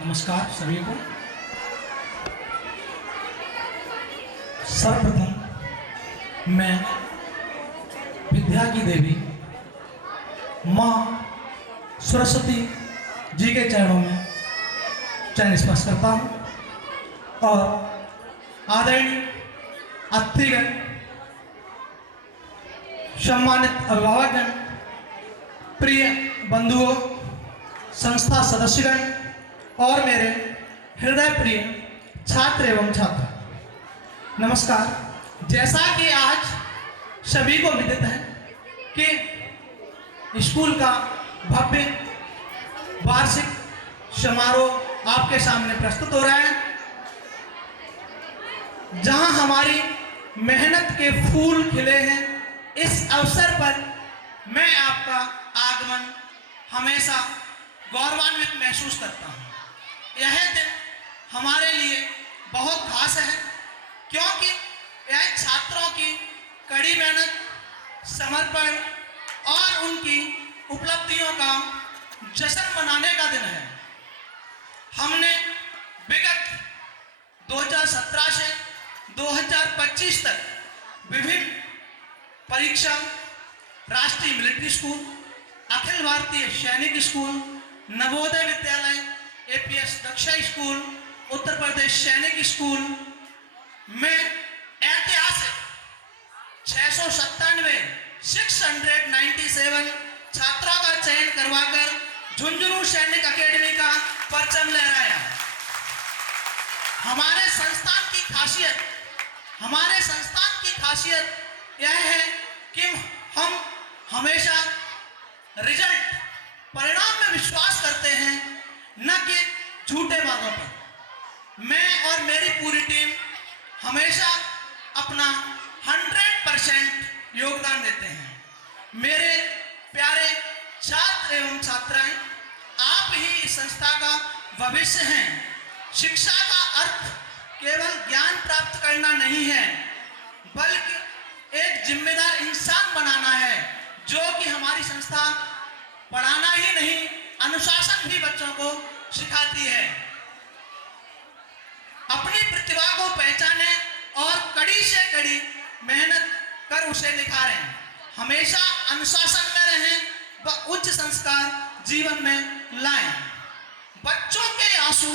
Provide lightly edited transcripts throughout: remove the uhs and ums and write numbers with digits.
नमस्कार सभी को। सर्वप्रथम मैं विद्या की देवी माँ सरस्वती जी के चरणों में चरण स्पर्श करता हूँ और आदरणीय अतिथिगण, सम्मानित अभिभावकगण, प्रिय बंधुओं, संस्था सदस्यगण और मेरे हृदय प्रिय छात्र एवं छात्रा, नमस्कार। जैसा कि आज सभी को विदित है कि स्कूल का भव्य वार्षिक समारोह आपके सामने प्रस्तुत हो रहा है, जहां हमारी मेहनत के फूल खिले हैं। इस अवसर पर मैं आपका आगमन हमेशा गौरवान्वित महसूस करता हूं। यह दिन हमारे लिए बहुत खास है, क्योंकि यह छात्रों की कड़ी मेहनत, समर्पण और उनकी उपलब्धियों का जश्न मनाने का दिन है। हमने विगत 2017 से 2025 तक विभिन्न परीक्षा, राष्ट्रीय मिलिट्री स्कूल, अखिल भारतीय सैनिक school, Navodaya Vidyalaya, APS Daksha school, Uttar Pradesh सैनिक स्कूल में ऐतिहासिक 697 छात्रों का चयन करवाकर झुंझुनू सैनिक अकेडमी का परचम लहराया। हमारे संस्थान की खासियत यह है कि हम हमेशा रिजल्ट, परिणाम में विश्वास करते हैं, न कि झूठे वादों पर। मैं और मेरी पूरी टीम हमेशा अपना 100% योगदान देते हैं। मेरे प्यारे छात्र एवं छात्राएं, आप ही इस संस्था का भविष्य हैं। शिक्षा का अर्थ केवल ज्ञान प्राप्त करना नहीं है, बल्कि एक जिम्मेदार इंसान बनाना है, जो कि हमारी संस्था पढ़ाना ही नहीं, अनुशासन भी बच्चों को सिखाती है। अपनी प्रतिभा को पहचाने और कड़ी से कड़ी मेहनत कर उसे निखारें। हमेशा अनुशासन में रहें व उच्च संस्कार जीवन में लाएं। बच्चों के आंसू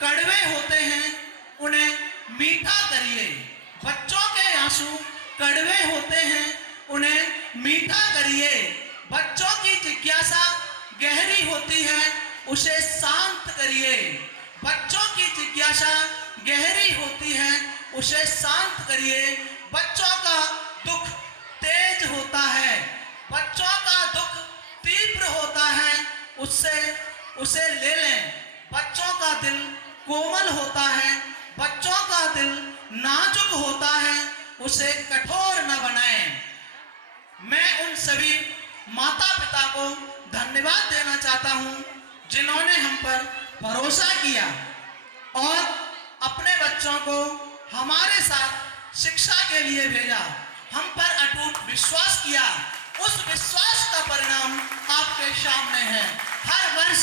कड़वे होते हैं, उन्हें मीठा करिए। बच्चों के आंसू कड़वे होते हैं, उन्हें मीठा करिए। बच्चों की जिज्ञासा गहरी होती है, उसे शांत करिए। बच्चों की जिज्ञासा गहरी होती है, उसे शांत करिए। बच्चों का दुख तेज होता है, बच्चों का दुख तीव्र होता है, उसे ले लें। बच्चों का दिल कोमल होता है, बच्चों का दिल नाजुक होता है, उसे कठोर न बनाएं। मैं उन सभी माता पिता को धन्यवाद देना चाहता हूं, जिन्होंने हम पर भरोसा किया और अपने बच्चों को हमारे साथ शिक्षा के लिए भेजा, हम पर अटूट विश्वास किया। उस विश्वास का परिणाम आपके सामने है। हर वर्ष,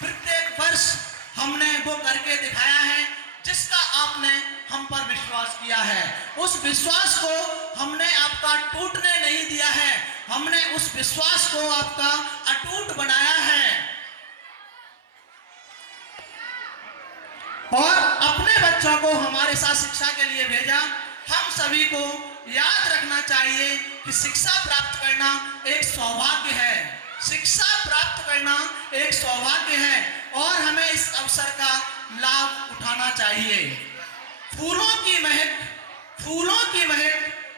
प्रत्येक वर्ष हमने वो करके दिखाया है जिसका आपने हम पर विश्वास किया है। उस विश्वास को हमने आपका टूटने नहीं दिया है, हमने उस विश्वास को आपका अटूट बनाया है। और अपने बच्चों को हमारे साथ शिक्षा के लिए भेजा। हम सभी को याद रखना चाहिए कि शिक्षा प्राप्त करना एक सौभाग्य है। शिक्षा प्राप्त करना एक सौभाग्य है और हमें इस अवसर का लाभ उठाना चाहिए। फूलों की महक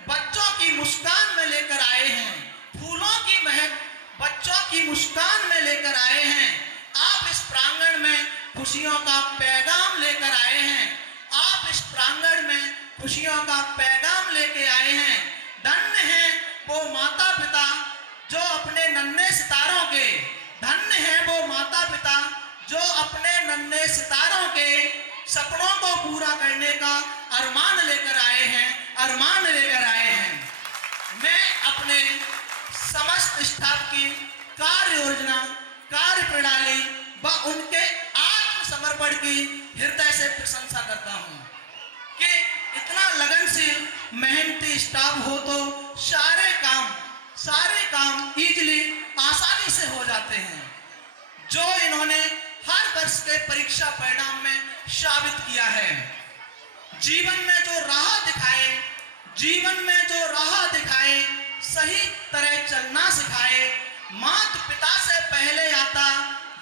बच्चों की मुस्कान में लेकर आए हैं। फूलों की महक बच्चों की मुस्कान में लेकर आए हैं। आप इस प्रांगण में खुशियों का पैगाम लेकर आए हैं। आप इस प्रांगण में खुशियों का पैगाम लेके आए हैं। धन्य हैं वो माता पिता जो अपने नन्हे सितारों के, धन्य हैं वो माता पिता जो अपने नन्हे सितारों के सपनों को पूरा करने का अरमान लेकर आए हैं। मैं अपने समस्त स्टाफ की कार्य योजना, कार्य प्रणाली की हृदय से प्रशंसा करता हूँ कि इतना लगनशील मेहनती स्टाफ हो तो सारे काम इजीली आसानी से हो जाते हैं, जो इन्होंने हर वर्ष के परीक्षा परिणाम में साबित किया है। जीवन में जो राह दिखाए, सही तरह चलना सिखाए, माता पिता से पहले आता,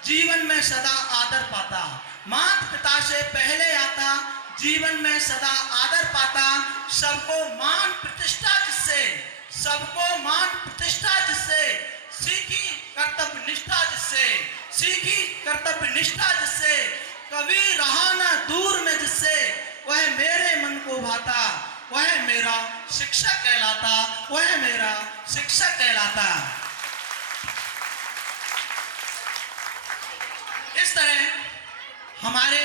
जीवन में सदा आदर पाता। माता पिता से पहले आता, जीवन में सदा आदर पाता। सबको मान प्रतिष्ठा जिससे सीखी कर्तव्य निष्ठा जिससे कभी रहा ना दूर में जिससे, वह मेरे मन को भाता, वह मेरा शिक्षक कहलाता। इस तरह हमारे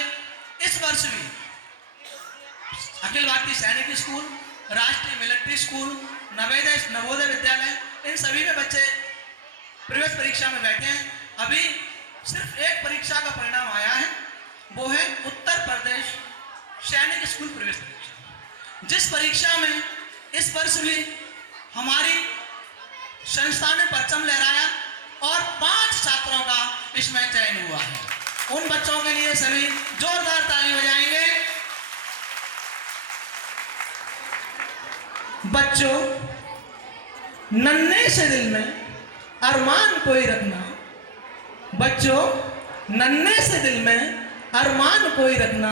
इस वर्ष भी अखिल भारतीय सैनिक स्कूल, राष्ट्रीय मिलिट्री स्कूल, नवोदय विद्यालय, इन सभी में बच्चे प्रवेश परीक्षा में बैठे हैं। अभी सिर्फ एक परीक्षा का परिणाम आया है, वो है उत्तर प्रदेश सैनिक स्कूल प्रवेश परीक्षा, जिस परीक्षा में इस वर्ष भी हमारी संस्था ने परचम लहराया और 5 छात्रों का इसमें चयन हुआ है। उन बच्चों के लिए सभी जोरदार ताली बजाएंगे। बच्चों, नन्हे से दिल में अरमान कोई रखना, बच्चों नन्हे से दिल में अरमान कोई रखना,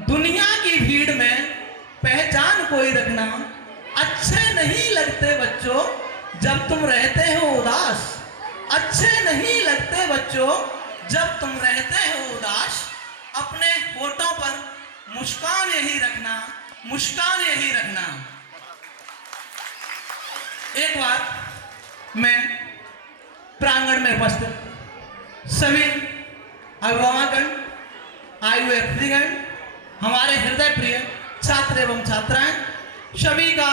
दुनिया की भीड़ में पहचान कोई रखना। अच्छे नहीं लगते बच्चों जब तुम रहते हो उदास, अच्छे नहीं लगते बच्चों जब तुम रहते हो उदास। अपने होठों पर मुस्कान यही रखना। एक बार मैं प्रांगण में उपस्थित सभी अभिभावकगण, आयु अतिथिगण, हमारे हृदय प्रिय छात्र एवं छात्राएं, सभी का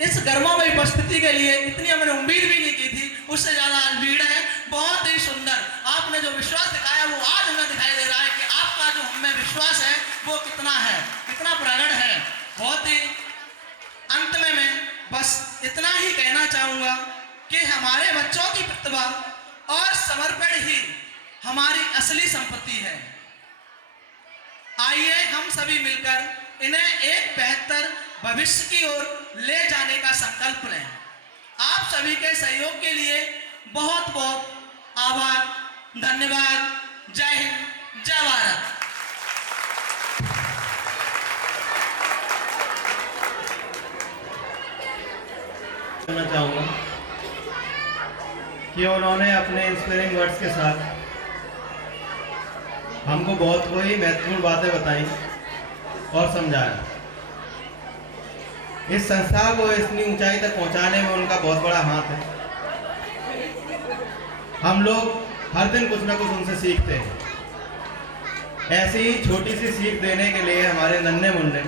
इस गर्मामय उपस्थिति के लिए इतनी हमने उम्मीद भी नहीं की थी, उससे ज्यादा आज भीड़ है। बहुत ही सुंदर आपने जो विश्वास दिखाया वो आज हमें दिखाई दे रहा है कि आपका जो हमें विश्वास है वो कितना प्रगाढ़ है। बहुत ही अंत में मैं बस इतना ही कहना चाहूंगा कि हमारे बच्चों की प्रतिभा और समर्पण ही हमारी असली संपत्ति है। आइए हम सभी मिलकर इन्हें एक बेहतर भविष्य की ओर ले जाने का संकल्प लें। आप सभी के सहयोग के लिए बहुत बहुत आभार, धन्यवाद। जय हिंद, जय भारत। करना चाहूँगा कि उन्होंने अपने इंस्पायरिंग वर्ड्स के साथ हमको बहुत वही महत्वपूर्ण बातें बताई और समझाया। इस संस्था को इतनी ऊंचाई तक पहुंचाने में उनका बहुत बड़ा हाथ है। हम लोग हर दिन कुछ ना कुछ उनसे सीखते हैं। ऐसी ही छोटी सी सीख देने के लिए हमारे नन्हे मुन्ने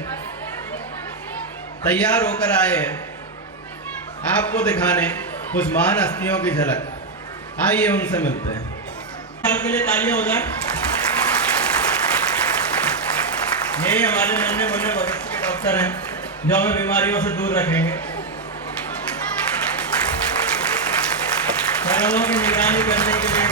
तैयार होकर आए हैं आपको दिखाने कुछ महान हस्तियों की झलक। आइए उनसे मिलते हैं। आपके लिए तालियां हो जाए। यही हमारे नन्हे मुन्ने भविष्य के डॉक्टर हैं जो हमें बीमारियों से दूर रखेंगे। पैरों की निगरानी करने के लिए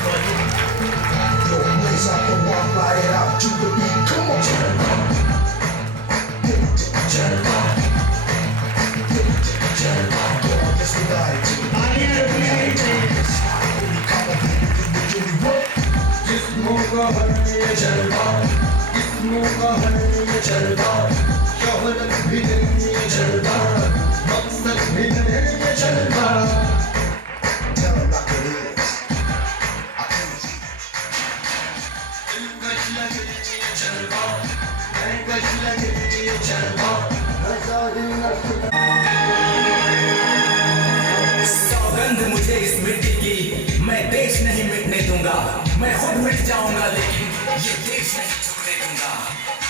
सौगंध मुझे इस मिट्टी की, मैं देश नहीं मिटने दूंगा। मैं खुद मिट जाऊंगा लेकिन ये देश नहीं झुकने दूंगा,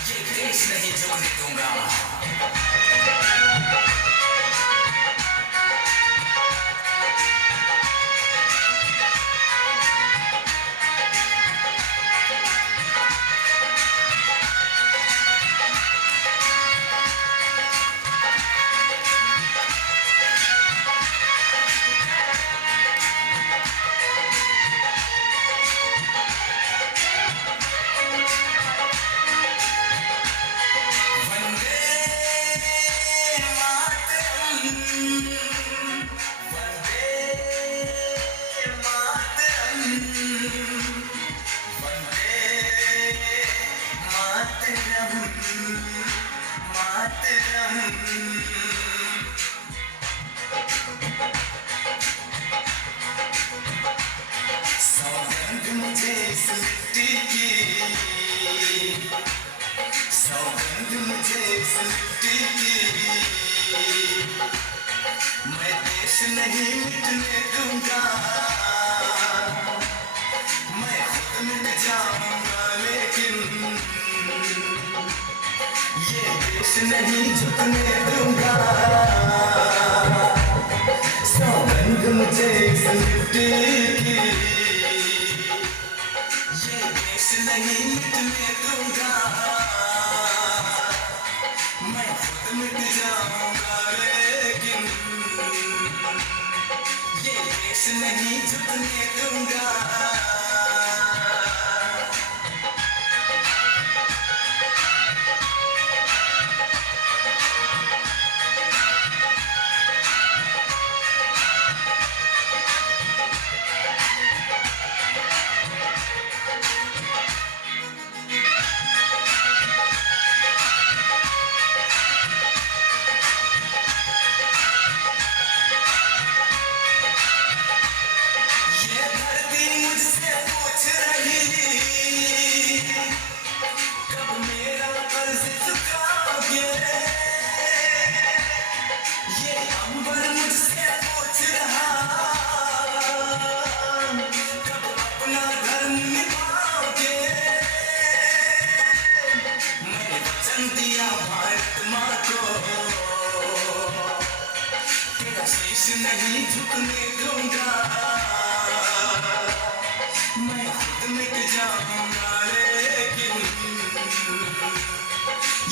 ये देश नहीं झुकने दूंगा। सौगंध मुझे इस मिट्टी की, मैं देश नहीं मिटने दूंगा, मैं खुद मिट जाऊंगा लेकिन ये देश नहीं झुकने दूंगा। सौगंध मुझे इस मिट्टी की, ये देश नहीं मिटने दूंगा, मैं खुद मिट जाऊंगा लेकिन ये देश नहीं झुकने दूंगा। ये धरती मुझसे पूछ रही, कब मेरा कर्ज चुकाओगे। ये अंबर मुझसे पूछ रहा, कब अपना धर्म निभाओगे। मैंने वचन दिया भारत माँ को, तेरा शीश नहीं झुकने दूंगा, मैं खुद मिट जाऊंगा लेकिन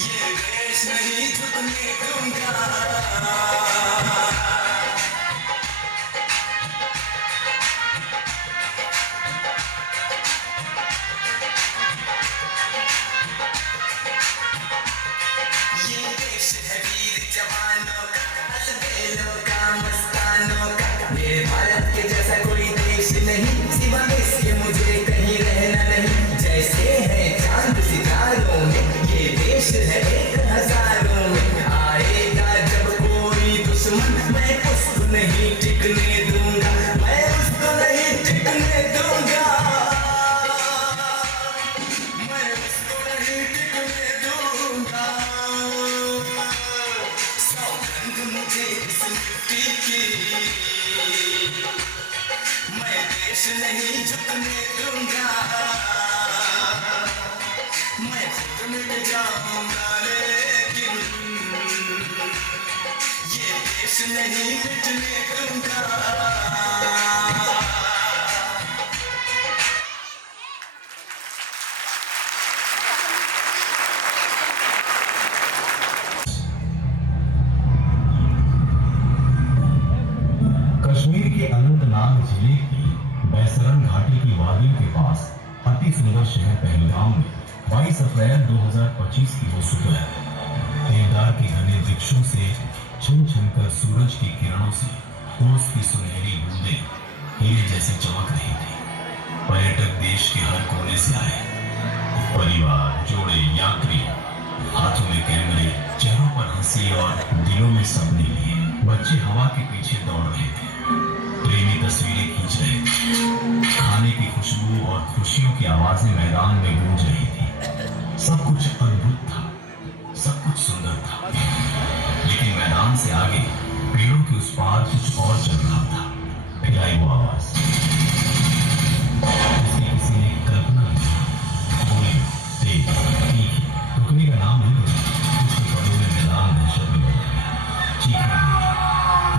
ये देश नहीं झुकने दूंगा। ये देश है वीर जवानों का, अलबेलों का, मस्तानों का। मेरे भारत के जैसा कोई देश नहीं, सिवा इसके मुझे कहीं रहना नहीं। जैसे है चांद सितारों में, ये देश है एक हजारों में। आएगा जब कोई दुश्मन, मैं उसको नहीं टिकने दूंगा, मैं उसको नहीं टिकने दूंगा, मैं उसको नहीं टिकने दूंगा। सौगंध मुझे इस मिट्टी की, मैं देश नहीं झुकने दूंगा, मैं खुद मिट जाऊंगा लेकिन ये देश नहीं मिटने दूंगा। कश्मीर के अनंतनाग जिले की बैसरन घाटी की वादियों के पास अति सुंदर शहर पहलगाम में 22 अप्रैल 2025 की वो सुबह देवदार के घने वृक्षों से छिन छिन कर सूरज की किरणों से ओस की सुनहरी बूंदें हीरे जैसे चमक रही थी। पर्यटक देश के हर कोने से आए, परिवार, जोड़े, यात्री, हाथों में कैमरे, चेहरों पर हंसी और दिलों में सपने लिए। बच्चे हवा के पीछे दौड़ रहे थे, प्रेमी तस्वीरें खींच रहे थे, खाने की खुशबू और खुशियों की आवाजें मैदान में गूंज रही थी। सब कुछ अद्भुत था, सब कुछ सुंदर था, लेकिन मैदान से आगे पेड़ों के उस पार कुछ और चल रहा था। फिर आई वो आवाज जिसकी किसी ने कल्पना नहीं की। बोले, तेज, तीखी, रुकने का नाम नहीं लिया। उसके पलों में मैदान दहशत में बदल गया। चीखने लगे,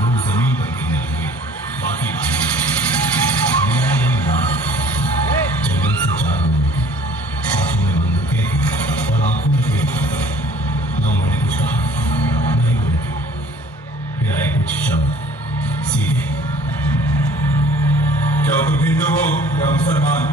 लोग जमीन पर गिरने लगे। बाकी मेरा ये नाम जंगल से चार लोग थे, हाथों में बंदूकें थी और आंखों में तेज। न उन्होंने कुछ कहा, नहीं बोले। फिर आए कुछ शब्द, सीधे, क्या तुम हिंदू हो या मुसलमान?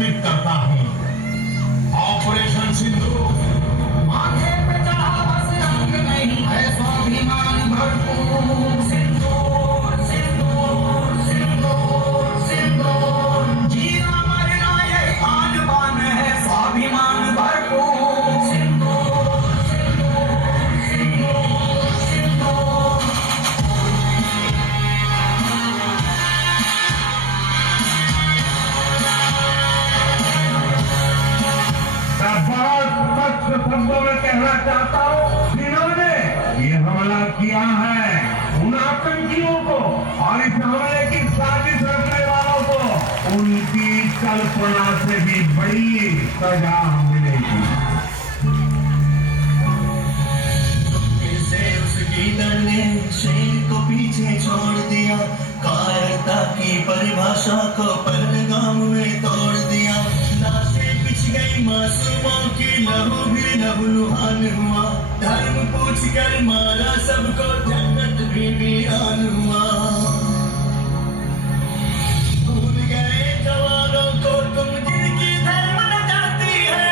समर्पित करता हूँ। ऑपरेशन सिंदूर। माथे पे चढ़ा बस रंग नहीं है स्वाभिमान भरपूर। सिंदूर सिंदूर सिंदूर सिंदूर, जीना मरना ये आन बान है स्वाभिमान भरपूर। सिंदूर सिंदूर सिंदूर सिंदूर। बहुत सख्त शब्दों में कहना चाहता हूँ, जिन्होंने ये हमला किया है उन आतंकियों को और इस हमले की साजिश रचने वालों को उनकी कल्पना से भी बड़ी सजा मिलेगी। से उसकी दर ने शेर को पीछे छोड़ दिया, कायरता की परिभाषा को पहलगाम में तोड़ दिया। लाशें बिछ गई मासूमों की, लहू भी लहूलुहान हुआ। धर्म पूछ कर मारा सबको, जन्नत भी वीरान हुआ। भूल गए जवानों को तुम जिनकी धर्म न जाती है।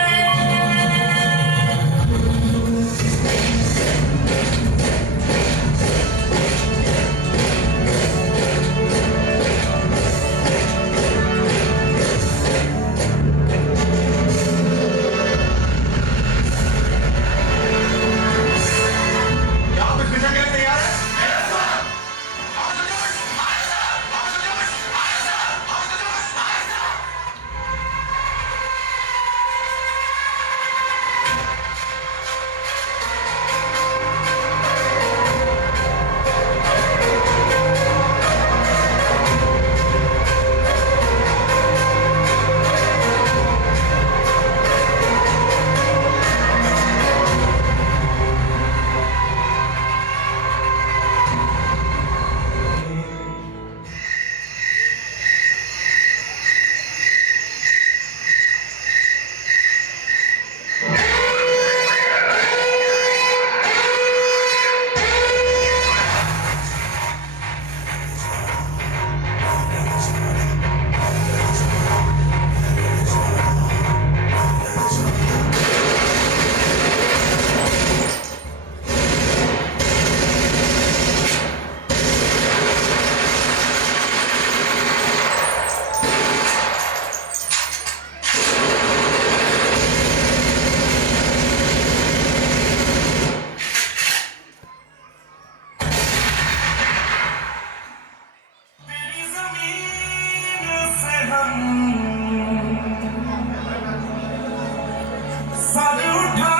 सर उठा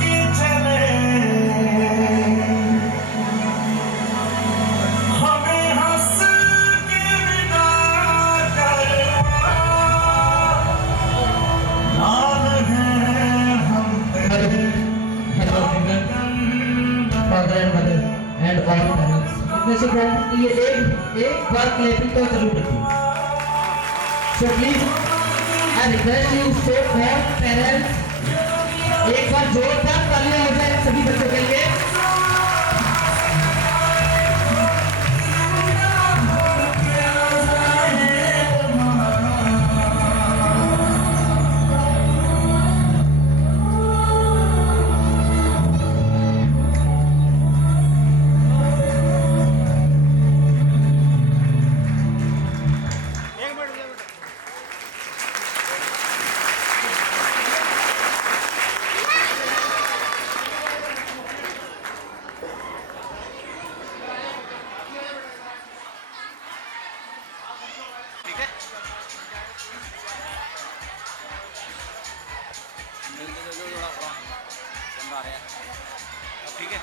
के चले, हमें हंस के विदा करवा। लाल है हम पे Hello children, father and mother and all parents. इसमें से फ्रेंड्स ये एक बार क्लैपिंग तो जरूर रखिए। So please, I request you stay home, parents. एक बार जोरदार तालियां हो जाए सभी बच्चों के लिए। ठीक है।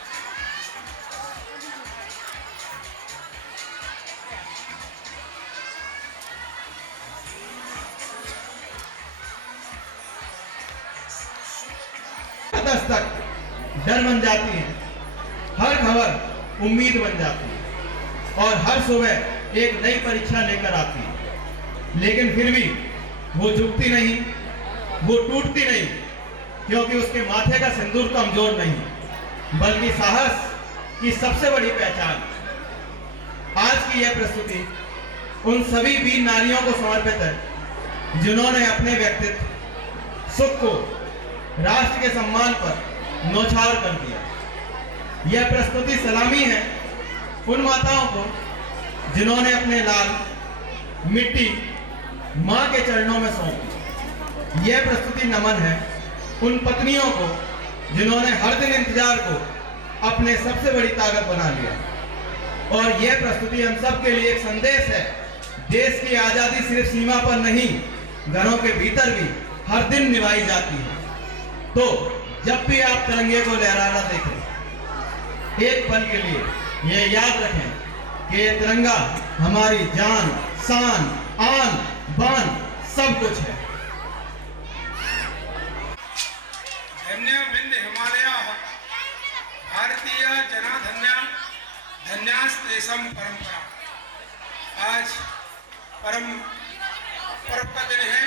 दस्तक डर बन जाती है, हर खबर उम्मीद बन जाती है और हर सुबह एक नई परीक्षा लेकर आती है। लेकिन फिर भी वो झुकती नहीं, वो टूटती नहीं, क्योंकि उसके माथे का सिंदूर कमजोर नहीं बल्कि साहस की सबसे बड़ी पहचान। आज की यह प्रस्तुति उन सभी वीर नारियों को समर्पित है जिन्होंने अपने व्यक्तित्व सुख को राष्ट्र के सम्मान पर न्यौछावर कर दिया। यह प्रस्तुति सलामी है उन माताओं को जिन्होंने अपने लाल मिट्टी मां के चरणों में सौंप दी। यह प्रस्तुति नमन है उन पत्नियों को जिन्होंने हर दिन इंतजार को अपने सबसे बड़ी ताकत बना लिया। और यह प्रस्तुति हम सब के लिए एक संदेश है। देश की आजादी सिर्फ सीमा पर नहीं, घरों के भीतर भी हर दिन निभाई जाती है। तो जब भी आप तिरंगे को लहराना देखें, एक पल के लिए यह याद रखें कि ये तिरंगा हमारी जान, शान, आन, बान सब कुछ है। धन्य बिंद हिमालया भारतीय जनाधन्या धन्यास्तेषां परंपरा। आज परम पर्व का दिन है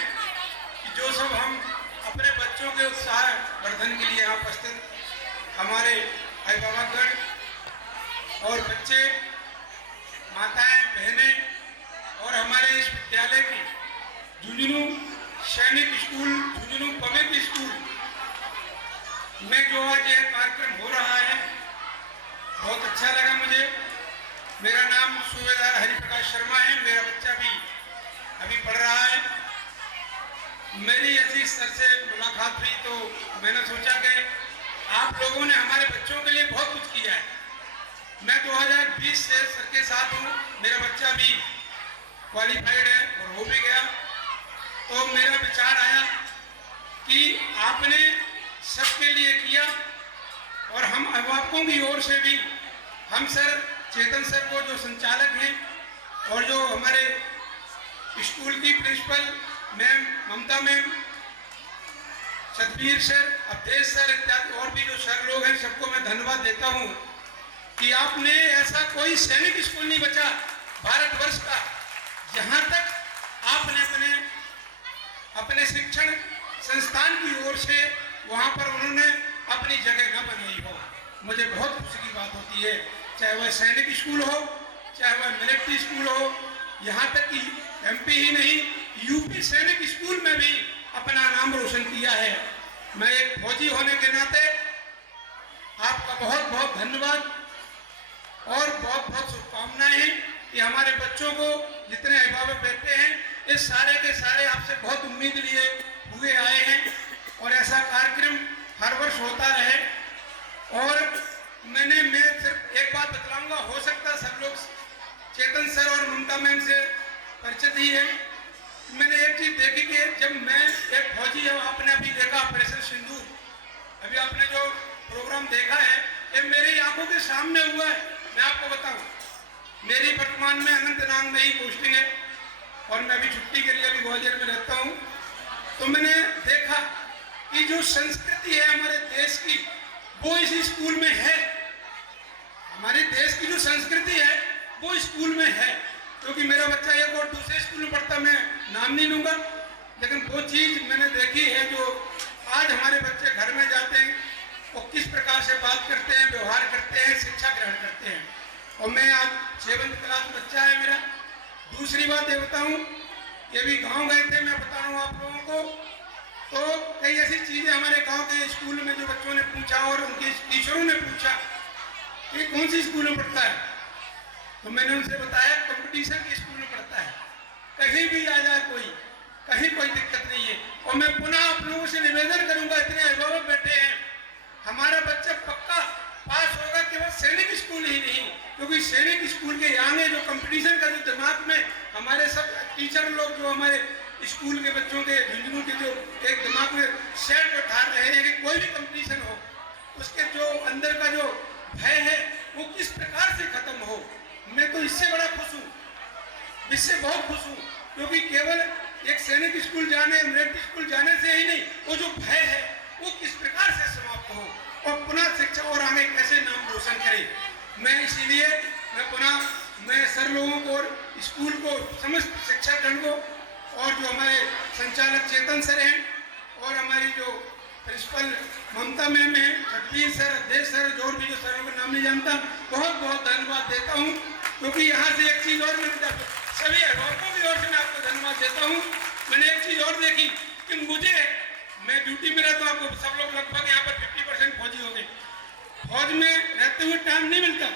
कि जो सब हम अपने बच्चों के उत्साह वर्धन के लिए यहाँ उपस्थित हमारे अभिभावकगण और बच्चे, माताएं, बहनें और हमारे इस विद्यालय की झुंझुनू सैनिक स्कूल, झुंझुनू पब्लिक स्कूल में जो आज यह कार्यक्रम हो रहा है, बहुत अच्छा लगा मुझे। मेरा नाम सूबेदार हरिप्रकाश शर्मा है। मेरा बच्चा भी अभी पढ़ रहा है। मेरी ऐसी सर से मुलाकात हुई तो मैंने सोचा कि आप लोगों ने हमारे बच्चों के लिए बहुत कुछ किया है। मैं 2020 से सर के साथ हूँ। मेरा बच्चा भी क्वालिफाइड है और हो भी गया। तो मेरा विचार आया कि आपने सबके लिए किया और हम अभिभावकों की ओर से भी हम सर चेतन सर को, जो संचालक हैं, और जो हमारे स्कूल की principal ma'am Mamta ma'am, Satbir sir, Awadhesh sir इत्यादि और भी जो सर लोग हैं, सबको मैं धन्यवाद देता हूं कि आपने ऐसा कोई सैनिक स्कूल नहीं बचा भारतवर्ष का जहां तक आपने अपने शिक्षण संस्थान की ओर से वहां पर उन्होंने अपनी जगह न बनाई हो। मुझे बहुत खुशी की बात होती है, चाहे वह सैनिक स्कूल हो, चाहे वह मिलिट्री स्कूल हो, यहाँ तक कि एमपी ही नहीं, यूपी सैनिक स्कूल में भी अपना नाम रोशन किया है। मैं एक फौजी होने के नाते आपका बहुत बहुत धन्यवाद और बहुत बहुत शुभकामनाएं हैं कि हमारे बच्चों को, जितने अभिभावक बैठे हैं, इस सारे के सारे आपसे बहुत उम्मीद लिए हुए आए हैं और ऐसा कार्यक्रम हर वर्ष होता रहे। और मैं सिर्फ एक बात बतलाऊंगा, हो सकता सब लोग चेतन सर और ममता मैम से परिचित ही है। मैंने एक चीज देखी कि जब मैं एक फौजी, आपने अभी देखा ऑपरेशन सिंदूर, अभी आपने जो प्रोग्राम देखा है, ये मेरी आंखों के सामने हुआ है। मैं आपको बताऊं, मेरी वर्तमान में अनंतनाग में ही पोस्टिंग है और मैं अभी छुट्टी के लिए अभी ग्वालियर में रहता हूं। तो मैंने देखा कि जो संस्कृति है हमारे देश की, वो इस स्कूल में है। हमारे देश की जो संस्कृति है वो स्कूल में है। क्योंकि मेरा बच्चा एक और दूसरे स्कूल में पढ़ता, मैं नाम नहीं लूंगा, लेकिन वो चीज मैंने देखी है जो आज हमारे बच्चे घर में जाते हैं और किस प्रकार से बात करते हैं, व्यवहार करते हैं, शिक्षा ग्रहण करते हैं। और मैं आज 7वीं क्लास बच्चा है मेरा। दूसरी बात ये बताऊं, ये भी गांव गए थे, मैं बता रहा हूँ आप लोगों को, तो कई ऐसी चीजें हमारे गांव के स्कूल में जो बच्चों ने पूछा और उनके टीचरों ने पूछा कि कौन सी स्कूल में पढ़ता है, तो मैंने उनसे बताया कंपटीशन के स्कूल में पढ़ता है। कहीं भी आ जाए कोई, कहीं कोई दिक्कत नहीं है। और मैं पुनः आप लोगों से निवेदन करूंगा, इतने अभिभावक बैठे हैं, हमारा बच्चा पक्का पास होगा, केवल सैनिक स्कूल ही नहीं, क्योंकि सैनिक स्कूल के आगे जो कंपटीशन का जो दिमाग में हमारे सब टीचर लोग, जो हमारे स्कूल के बच्चों के झुंझुनू के जो एक दिमाग में सेट उठा रहे हैं कि कोई भी कंपटीशन हो, उसके जो अंदर का जो भय है वो किस प्रकार से खत्म हो। मैं तो इससे बड़ा खुश हूँ, इससे बहुत खुश हूँ, क्योंकि केवल एक सैनिक स्कूल जाने, मिलिट्री स्कूल जाने से ही नहीं, वो जो भय है वो किस प्रकार से समाप्त हो और पुनः शिक्षा और आगे कैसे नाम रोशन करे। मैं इसीलिए मैं सर लोगों को और स्कूल को, समस्त शिक्षागण को, और जो हमारे संचालक चेतन सर हैं और हमारी जो प्रिंसिपल ममता मैम है, सतबीर सर, अवधेश सर, जो भी जो सरों का नाम नहीं जानता, बहुत बहुत धन्यवाद देता हूँ। क्योंकि यहाँ से एक चीज़ और मैं सभी अभिभावकों की ओर से मैं आपको धन्यवाद देता हूँ मैंने एक चीज़ और देखी कि मुझे, मैं ड्यूटी में रहता हूँ, आपको सब लोग लगभग यहाँ पर 50% फौजी हो गए। फौज में रहते हुए टाइम नहीं मिलता,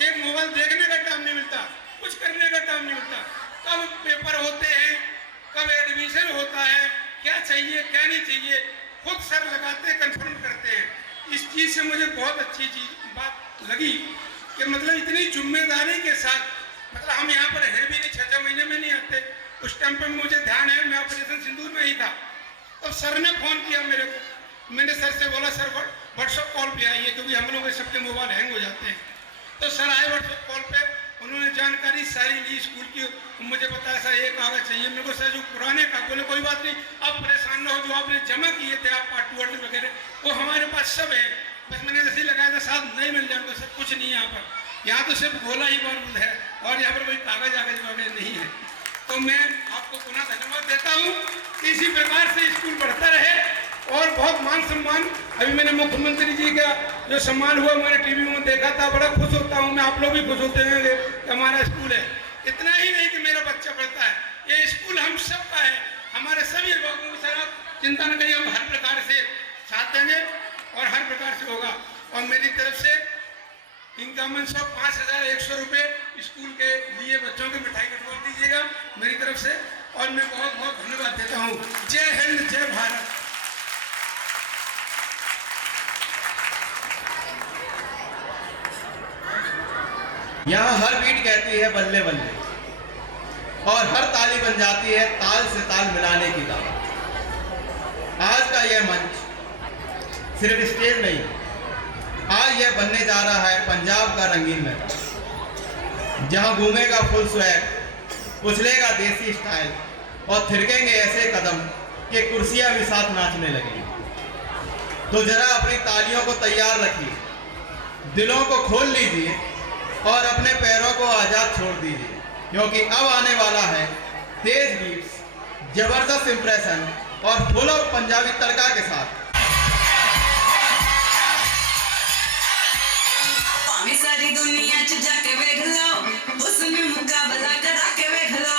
एक मोबाइल देखने का टाइम नहीं मिलता, कुछ करने का टाइम नहीं मिलता। कब पेपर होते हैं, कब एडमिशन होता है, क्या चाहिए क्या नहीं चाहिए, खुद सर लगाते कंफर्म करते हैं। इस चीज़ से मुझे बहुत अच्छी चीज बात लगी कि मतलब इतनी जिम्मेदारी के साथ, मतलब हम यहाँ पर है भी नहीं, 6 महीने में नहीं आते। उस टाइम पर मुझे ध्यान है, मैं ऑपरेशन सिंदूर में ही था, तब सर ने फोन किया मेरे को। मैंने सर से बोला सर व्हाट्सएप कॉल पे आइए, क्योंकि हम लोग सबके मोबाइल हैंग हो जाते हैं। तो सर आए व्हाट्सएप कॉल पे, उन्होंने जानकारी सारी ली स्कूल की। मुझे बताया सर ये कागज चाहिए मेरे को, सर जो पुराने कागज, बोले कोई बात नहीं, आप परेशान ना हो, जो आपने जमा किए थे आप पार्ट 2 वगैरह वो हमारे पास सब है। बस मैंने जैसे लगाया था साथ नहीं मिल जाएगा, सर कुछ नहीं है यहाँ पर, यहाँ तो सिर्फ गोला ही बारूद है और यहाँ पर कोई कागज वगैरह नहीं है। तो मैं आपको पुनः धन्यवाद देता हूँ। इसी प्रकार से स्कूल बढ़ता रहे और बहुत मान सम्मान, अभी मैंने मुख्यमंत्री जी का जो सम्मान हुआ मैंने टीवी में देखा था, बड़ा खुश होता हूँ मैं, आप लोग भी खुश होते हैं कि हमारा स्कूल है। इतना ही नहीं कि मेरा बच्चा पढ़ता है, ये स्कूल हम सब का है, हमारे सभी लोगों की। सर आप चिंता न करिए, हम हर प्रकार से साथ देंगे और हर प्रकार से होगा। और मेरी तरफ से इनकम सब 5100 रुपये स्कूल के लिए बच्चों की मिठाई कटवा दीजिएगा मेरी तरफ से, और मैं बहुत बहुत धन्यवाद देता हूँ। जय हिंद, जय भारत। यहाँ हर बीट कहती है बल्ले बल्ले, और हर ताली बन जाती है ताल से ताल मिलाने की दावत। आज का यह मंच सिर्फ स्टेज नहीं, आज यह बनने जा रहा है पंजाब का रंगीन मैदान, जहाँ घूमेगा फुल स्वैग, उछलेगा देसी स्टाइल और थिरकेंगे ऐसे कदम कि कुर्सियां भी साथ नाचने लगेंगी। तो जरा अपनी तालियों को तैयार रखिए, दिलों को खोल लीजिए और अपने पैरों को आजाद छोड़ दीजिए, क्योंकि अब आने वाला है तेज बीट्स, जबरदस्त इंप्रेशन और फुल ऑफ पंजाबी तड़का के साथ। भावें सारी दुनिया च जाके वेख लो, उसने मुकाबला करा के वेख लो।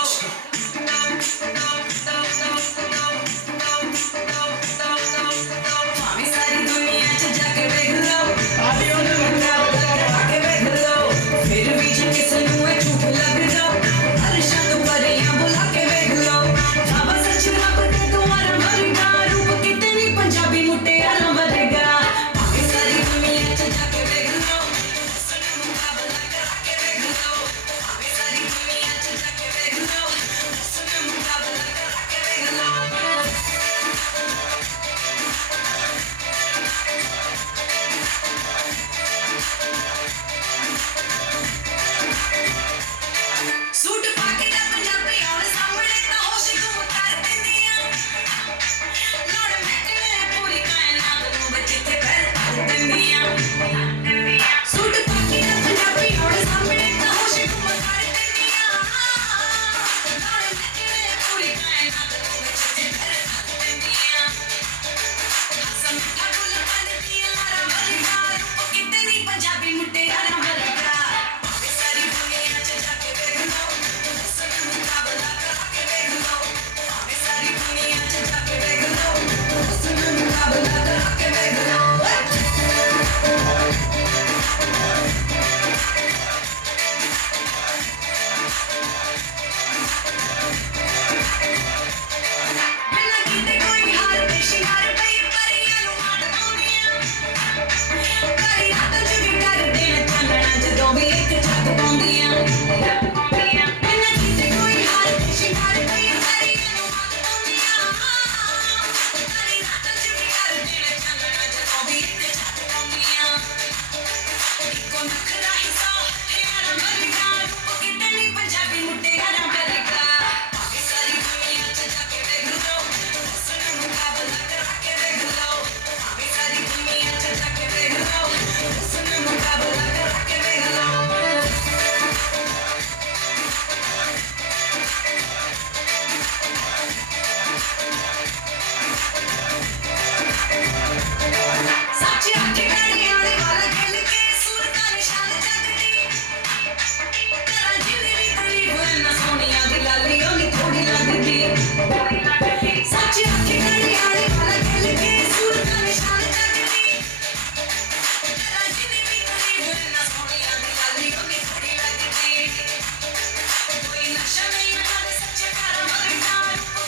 भावें सारी दुनिया च जाके वेख लो, उसने मुकाबला करा के वेख लो। फिर भी जे किसे नूं ए झूठ लग जाओ, हर शब्द परियां बुला के वेख लो। बाबा सच रब दे तुम्हारा वर्गा रूप, कितनी पंजाबी मुटियारा वर्गा। भावें सारी दुनिया च जाके वेख लो, उसने मुकाबला करा के वेख लो। आंखें घड़ियाली वाला खेल के सूर का निशान जगती तेरा जिन्नी भी करीब ना सोनिया दी गली उन्नी थोड़ी लगती कोई नशा नहीं आने सच्चे प्यार मरना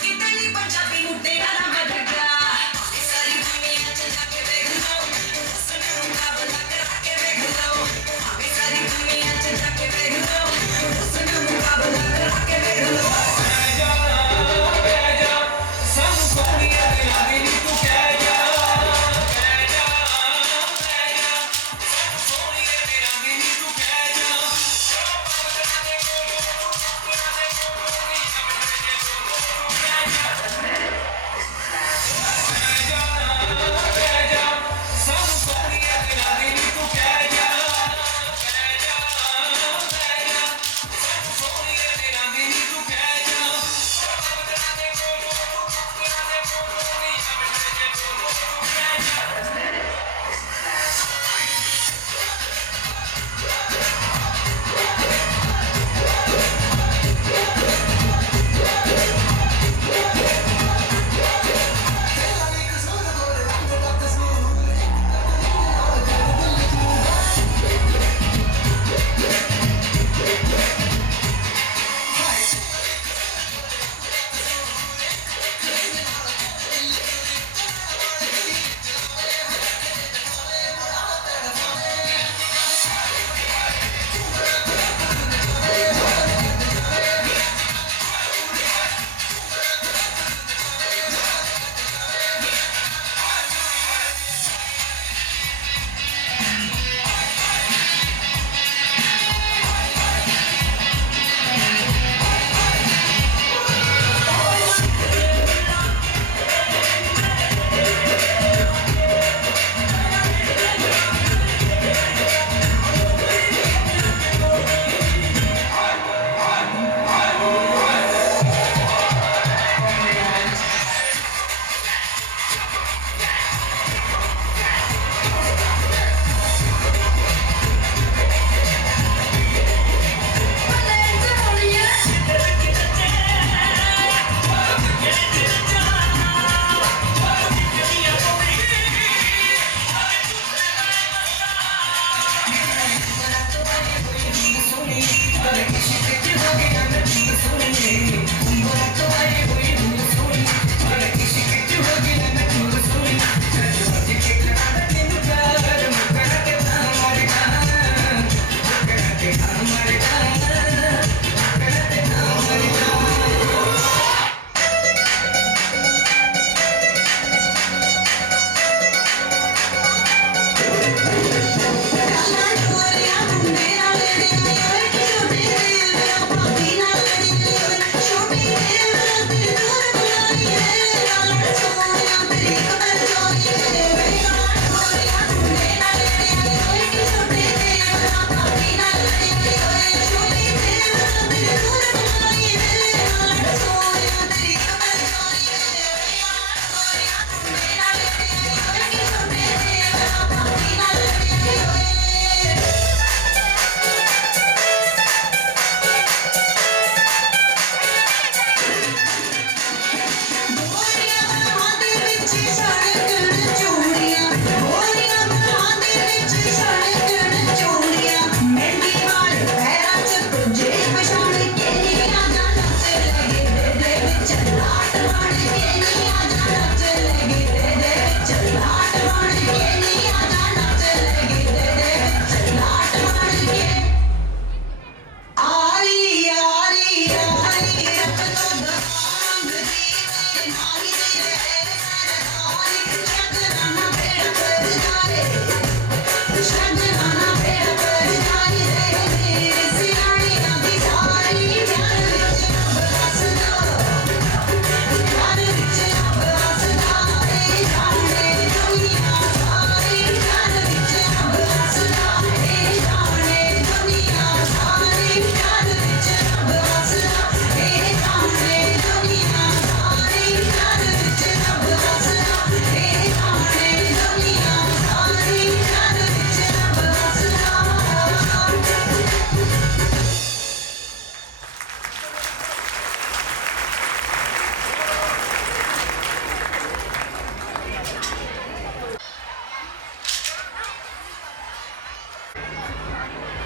कितनी पंजाबी मुद्दे ना मरगा सारी दुनिया च जाके देख लो उसने मुकाबला करा के देख लो सारी दुनिया च जाके देख लो उसने मुकाबला करा के देख लो Some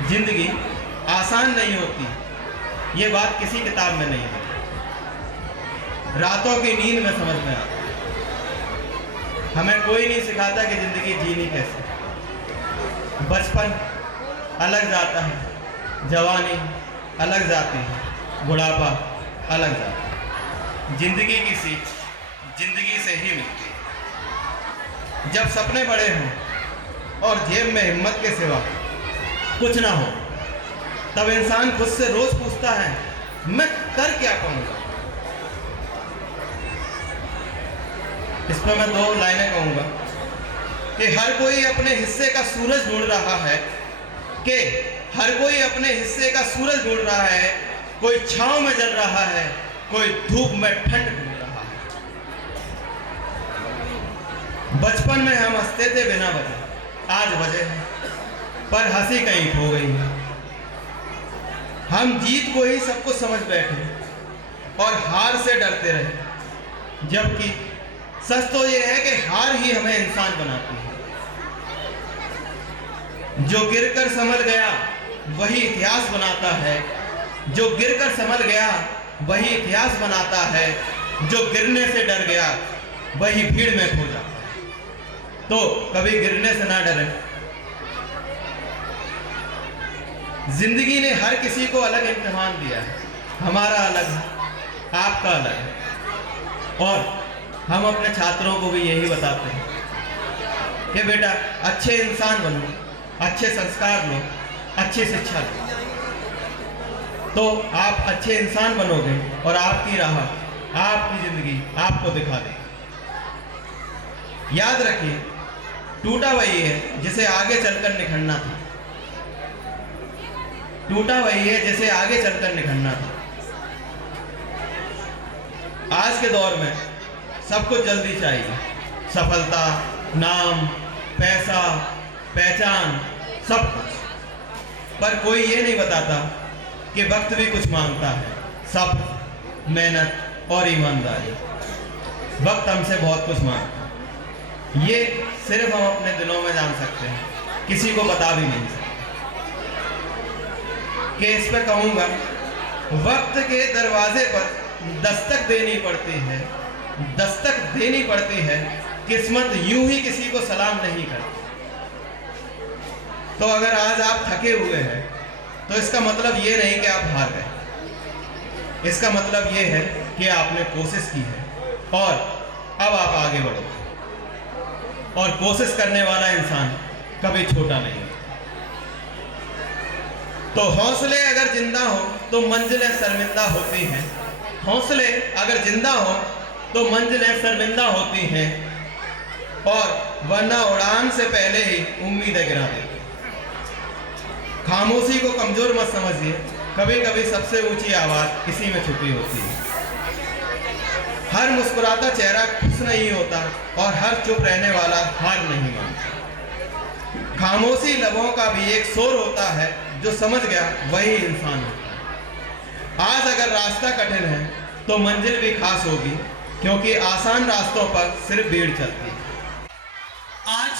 जिंदगी आसान नहीं होती, ये बात किसी किताब में नहीं है। रातों की नींद में समझ में आता। हमें कोई नहीं सिखाता कि जिंदगी जीनी कैसे। बचपन अलग जाता है, जवानी अलग जाती है, बुढ़ापा अलग जाता है। जिंदगी की सीख जिंदगी से ही मिलती है। जब सपने बड़े हों और जेब में हिम्मत के सिवा कुछ ना हो, तब इंसान खुद से रोज पूछता है, मैं कर क्या पाऊंगा। इस पर मैं 2 लाइनें कहूंगा कि हर कोई अपने हिस्से का सूरज ढूंढ रहा है, कि हर कोई अपने हिस्से का सूरज ढूंढ रहा है। कोई छांव में जल रहा है, कोई धूप में ठंड ढूंढ रहा है। बचपन में हम हंसते थे बिना वजह, आज वजह है पर हंसी कहीं खो गई है। हम जीत को ही सब कुछ समझ बैठे और हार से डरते रहे, जबकि सच तो यह है कि हार ही हमें इंसान बनाती है। जो गिरकर संभल गया वही इतिहास बनाता है, जो गिरकर संभल गया वही इतिहास बनाता है, जो गिरने से डर गया वही भीड़ में खो जाता है। तो कभी गिरने से ना डरें। जिंदगी ने हर किसी को अलग इम्तिहान दिया है, हमारा अलग है, आपका अलग है। और हम अपने छात्रों को भी यही बताते हैं कि बेटा अच्छे इंसान बनो, अच्छे संस्कार लो, अच्छी शिक्षा लो, तो आप अच्छे इंसान बनोगे और आपकी राह, आपकी जिंदगी आपको दिखा देगी। याद रखिए, टूटा वही है जिसे आगे चलकर निखरना था। टूटा वही है जिसे आगे चलकर निखरना था। आज के दौर में सब कुछ जल्दी चाहिए, सफलता, नाम, पैसा, पहचान, सब कुछ। पर कोई ये नहीं बताता कि वक्त भी कुछ मांगता है, सब्र, मेहनत और ईमानदारी। वक्त हमसे बहुत कुछ मांगता है, ये सिर्फ हम अपने दिलों में जान सकते हैं, किसी को बता भी नहीं सकते। कि इस पर कहूँगा, वक्त के दरवाजे पर दस्तक देनी पड़ती है, दस्तक देनी पड़ती है, किस्मत यूं ही किसी को सलाम नहीं करती। तो अगर आज आप थके हुए हैं तो इसका मतलब ये नहीं कि आप हार गए, इसका मतलब ये है कि आपने कोशिश की है और अब आप आगे बढ़ो। और कोशिश करने वाला इंसान कभी छोटा नहीं। तो हौसले अगर जिंदा हो तो मंजिलें शर्मिंदा होती हैं, हौसले अगर जिंदा हो तो मंजिलें शर्मिंदा होती हैं, और वरना उड़ान से पहले ही उम्मीदें गिरा देती। खामोशी को कमजोर मत समझिए, कभी कभी सबसे ऊंची आवाज किसी में छुपी होती है। हर मुस्कुराता चेहरा खुश नहीं होता और हर चुप रहने वाला हार नहीं मानता। खामोशी लबों का भी एक शोर होता है, जो समझ गया वही इंसान होता है। आज अगर रास्ता कठिन है तो मंजिल भी खास होगी, क्योंकि आसान रास्तों पर सिर्फ भीड़ चलती है। आज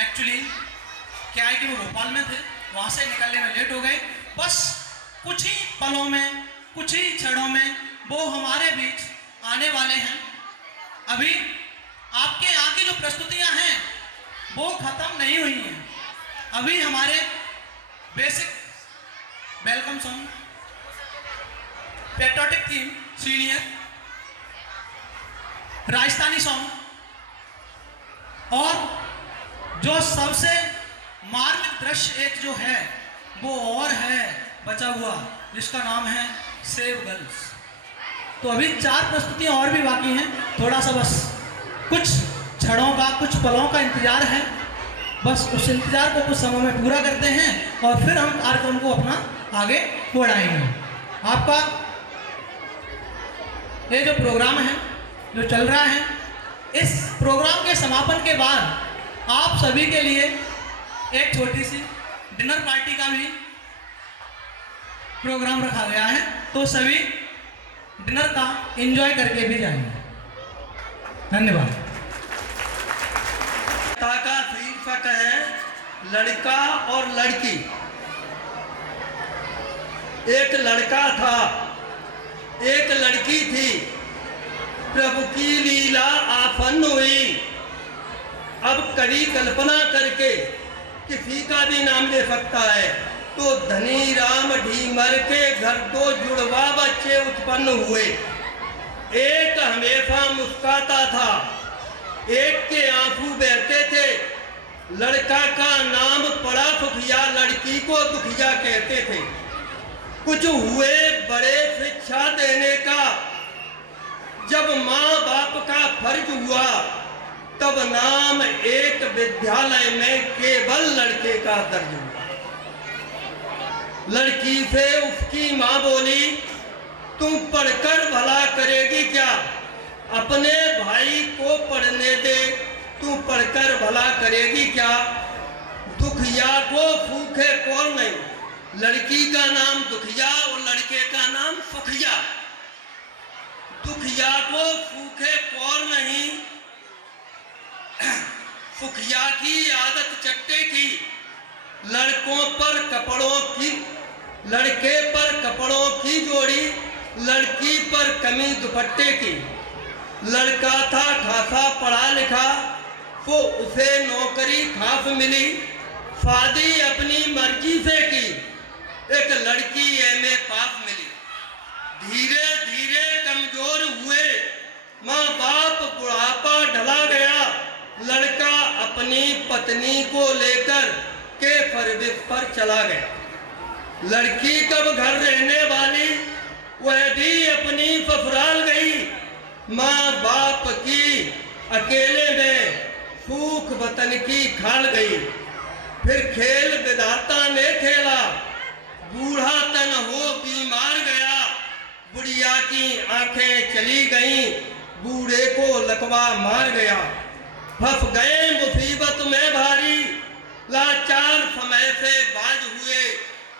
एक्चुअली क्या है कि वो भोपाल में थे, वहाँ से निकलने में लेट हो गए। बस कुछ ही पलों में, कुछ ही क्षणों में वो हमारे बीच आने वाले हैं। अभी आपके यहाँ की जो प्रस्तुतियाँ हैं वो ख़त्म नहीं हुई हैं। अभी हमारे basic welcome song, patriotic theme, senior Rajasthani song, और जो सबसे मार्मिक दृश्य एक जो है वो और है बचा हुआ, जिसका नाम है सेव गर्ल्स। तो अभी 4 प्रस्तुतियां और भी बाकी हैं, थोड़ा सा बस कुछ क्षणों का, कुछ पलों का इंतजार है। बस उस इंतजार को कुछ समय में पूरा करते हैं और फिर हम कार्यक्रम को अपना आगे बढ़ाएंगे। आपका ये जो प्रोग्राम है जो चल रहा है, इस प्रोग्राम के समापन के बाद आप सभी के लिए एक छोटी सी डिनर पार्टी का भी प्रोग्राम रखा गया है, तो सभी डिनर का एंजॉय करके भी जाएंगे। धन्यवाद। का शीर्षक है लड़का और लड़की। एक लड़का था, एक लड़की थी। प्रभु की लीला आसन्न हुई। अब कड़ी कल्पना करके किसी का भी नाम ले सकता है। तो धनी राम ढीमर के घर 2 जुड़वा बच्चे उत्पन्न हुए। एक हमेशा मुस्कुराता था, एक के आंसू बहते थे। लड़का का नाम पड़ा सुखिया, लड़की को दुखिया कहते थे। कुछ हुए बड़े शिक्षा देने का, जब माँ बाप का फर्ज हुआ तब नाम एक विद्यालय में केवल लड़के का दर्ज हुआ। लड़की से उसकी माँ बोली, तुम पढ़कर भला करेगी क्या? अपने भाई को पढ़ने दे, तू पढ़कर भला करेगी क्या? दुखिया को सूखे कौन नहीं। लड़की का नाम दुखिया और लड़के का नाम सुखिया। दुखिया को सूखे कौन नहीं। सुखिया की आदत चट्टे की, लड़कों पर कपड़ों की, लड़के पर कपड़ों की जोड़ी, लड़की पर कमी दुपट्टे की। लड़का था खासा पढ़ा लिखा, तो उसे नौकरी खास मिली। शादी अपनी मर्जी से की, एक लड़की एमए पास मिली। धीरे धीरे कमजोर हुए, माँ बाप बुढ़ापा ढला गया। लड़का अपनी पत्नी को लेकर के परदेश पर चला गया। लड़की कब घर रहने वाली, वह भी अपनी ससुराल गई। माँ बाप की अकेले में सूख वतन की खाल गई। फिर खेल विधाता ने खेला, बूढ़ा तन हो बीमार गया। बुढ़िया की आंखें चली गईं, बूढ़े को लकवा मार गया। फंस गए मुसीबत में भारी, लाचार समय से बाज हुए।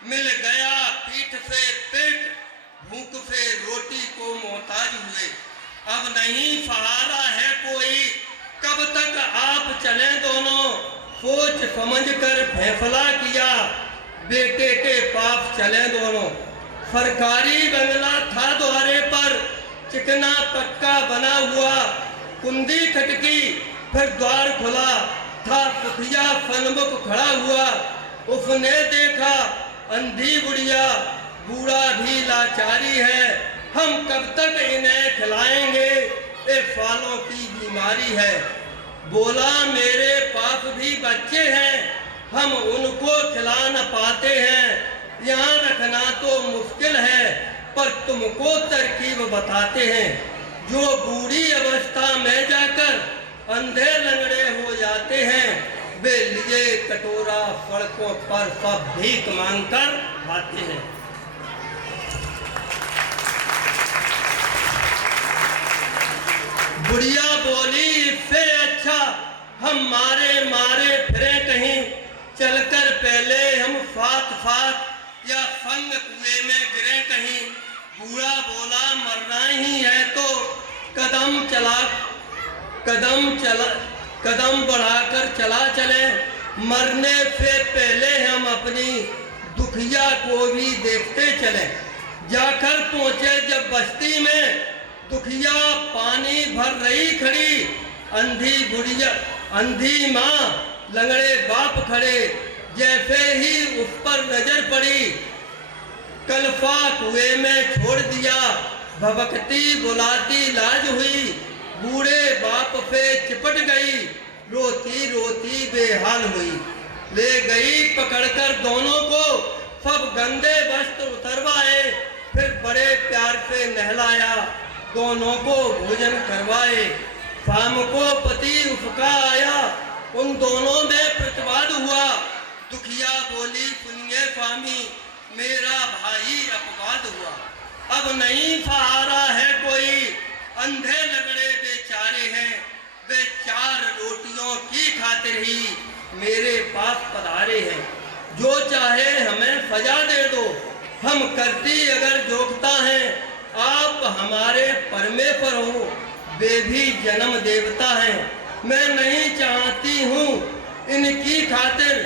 मिल गया पीठ से पेट, भूख से रोटी को मोहताज हुए। अब नहीं सहारा है कोई, कब तक आप चले दोनों। सोच समझ कर फैसला किया, बेटे के पास चले दोनों। सरकारी बंगला था द्वारे पर, चिकना पक्का बना हुआ। कुंडी खटकी, फिर द्वार खुला, था सुखिया सन्मुख खड़ा हुआ। उसने देखा अंधी बुढ़िया, बूढ़ा भी लाचारी है। हम कब तक इन्हें खिलाएंगे, ये सालों की बीमारी है। बोला मेरे पास भी बच्चे हैं, हम उनको खिला न पाते हैं। यहाँ रखना तो मुश्किल है, पर तुमको तरकीब बताते हैं। जो बूढ़ी अवस्था में जाकर अंधे लंगड़े हो जाते हैं, वे लिए कटोरा सड़कों पर सब भीख मांगकर खाते हैं। बुढ़िया बोली, इससे अच्छा हम मारे मारे फिरे कहीं। चलकर पहले हम साथ साथ या संग कुएं में गिरे कहीं। बूढ़ा बोला, मरना ही है तो कदम बढ़ाकर चला चले। मरने से पहले हम अपनी दुखिया को भी देखते चले। जाकर पहुंचे जब बस्ती में, दुखिया पानी भर रही खड़ी। अंधी बुढ़िया, अंधी माँ, लंगड़े बाप खड़े। जैसे ही उस पर नजर पड़ी, कल्पा कुएं में छोड़ दिया। भभकती बुलाती लाज हुई, बूढ़े बाप से चिपट गई। रोती रोती बेहाल हुई, ले गई पकड़कर दोनों को। सब गंदे वस्त्र उतरवाए, फिर बड़े प्यार से नहलाया। दोनों को भोजन करवाए। शाम को पति उसका आया, उन दोनों में प्रतिवाद हुआ। दुखिया बोली, सुनिए स्वामी, मेरा भाई अपवाद हुआ। अब नहीं सहारा है कोई, अंधे लगड़े बेचारे हैं। वे 4 रोटियों की खातिर ही मेरे पास पधारे हैं। जो चाहे हमें सजा दे दो, हम करती अगर जोगता हैं। आप हमारे परमेश्वर हो, वे भी जन्म देवता हैं। मैं नहीं चाहती हूँ इनकी खातिर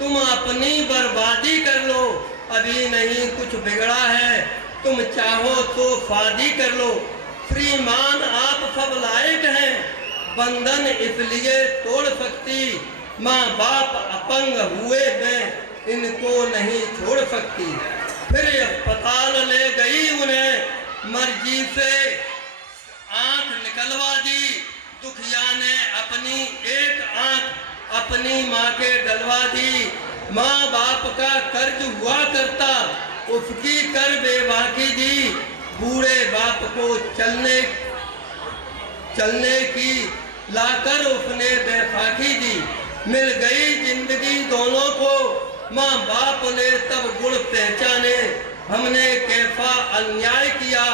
तुम अपनी बर्बादी कर लो। अभी नहीं कुछ बिगड़ा है, तुम चाहो तो शादी कर लो, श्रीमान आप सब लायक हैं, बंधन इसलिए तोड़ सकती, माँ बाप अपंग हुए मैं इनको नहीं छोड़ सकती। फिर अस्पताल ले गई उन्हें मर्जी से आंख निकलवा दी, दुखिया ने अपनी एक आंख अपनी माँ के डलवा दी। माँ बाप का कर्ज हुआ करता, उसकी कर बेबाकी दी, बूढ़े बाप को चलने की लाकर उसने बैसाखी दी। मिल गई जिंदगी दोनों को, माँ बाप ने तब गुण पहचाने, हमने कैसा अन्याय किया,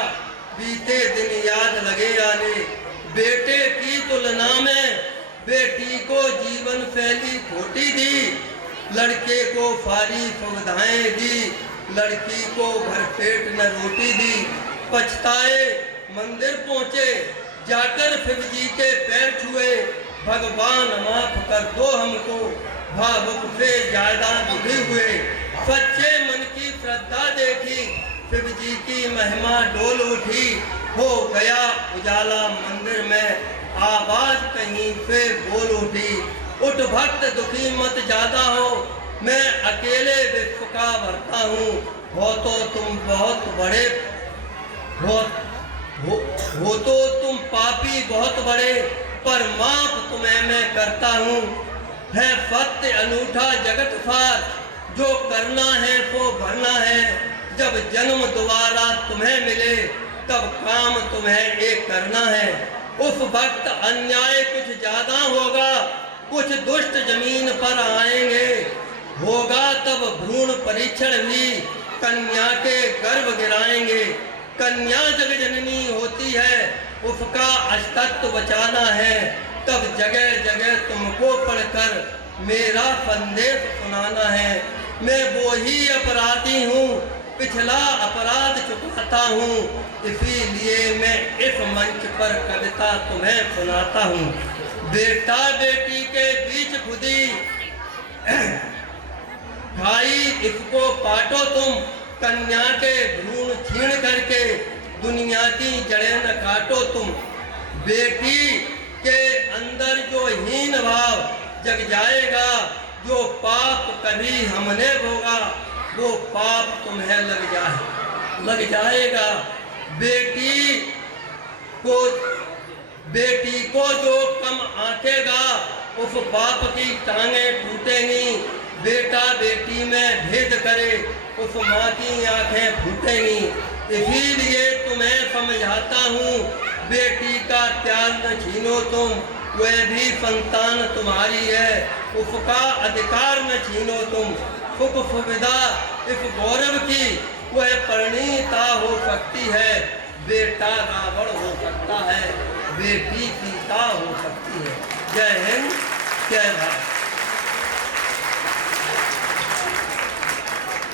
बीते दिन याद लगे आने। बेटे की तुलना में बेटी को जीवन शैली खोटी दी, लड़के को सारी सुविधाएं दी, लड़की को भरपेट न रोटी दी। पछताए मंदिर पहुँचे, जाकर शिव जी के पैर छुए, भगवान माफ कर दो हमको, भावुक से ज्यादा दुखी हुए। सच्चे मन की श्रद्धा देखी, शिव जी की महिमा डोल उठी, हो गया उजाला मंदिर में, आवाज कहीं से बोल उठी। उठ भक्त दुखी मत ज्यादा हो, मैं अकेले विश्व का भरता हूँ, हो तो तुम बहुत बड़े हो तो तुम पापी बहुत बड़े, पर माफ तुम्हें मैं करता हूँ। है सत्य अनूठा जगत सार, जो करना है वो भरना है, जब जन्म दोबारा तुम्हें मिले तब काम तुम्हें एक करना है। उस वक्त अन्याय कुछ ज्यादा होगा, कुछ दुष्ट जमीन पर आएंगे, होगा तब भ्रूण परीक्षण भी, कन्या के गर्भ गिराएंगे। कन्या जग जननी होती है, उसका अस्तित्व बचाना है, तब जगह जगह तुमको पढ़कर मेरा संदेश सुनाना है। मैं वो ही अपराधी हूँ, पिछला अपराध चुकाता हूँ, इसीलिए मैं इस मंच पर कविता तुम्हें सुनाता हूँ। बेटा बेटी के बीच खुदी भाई इसको पाटो तुम, कन्या के भ्रूण छीण करके दुनिया की जड़ें न काटो तुम। बेटी के अंदर जो हीन भाव जग जाएगा, जो पाप कभी हमने भोगा वो पाप तुम्हें लग जाएगा। बेटी को जो कम आंकेगा, उस बाप की टांगें टूटेंगी। बेटा बेटी में भेद करे, उस माँ की आंखें फूटेंगी। इसीलिए तुम्हें समझाता हूँ, बेटी का प्यार न छीनो तुम, वह भी संतान तुम्हारी है, उसका अधिकार न छीनो तुम। सुख सुविधा इस गौरव की वह परिणीता हो सकती है, बेटा रावण हो सकता है, बेटी सीता हो सकती है। जय हिंद, जय भारत।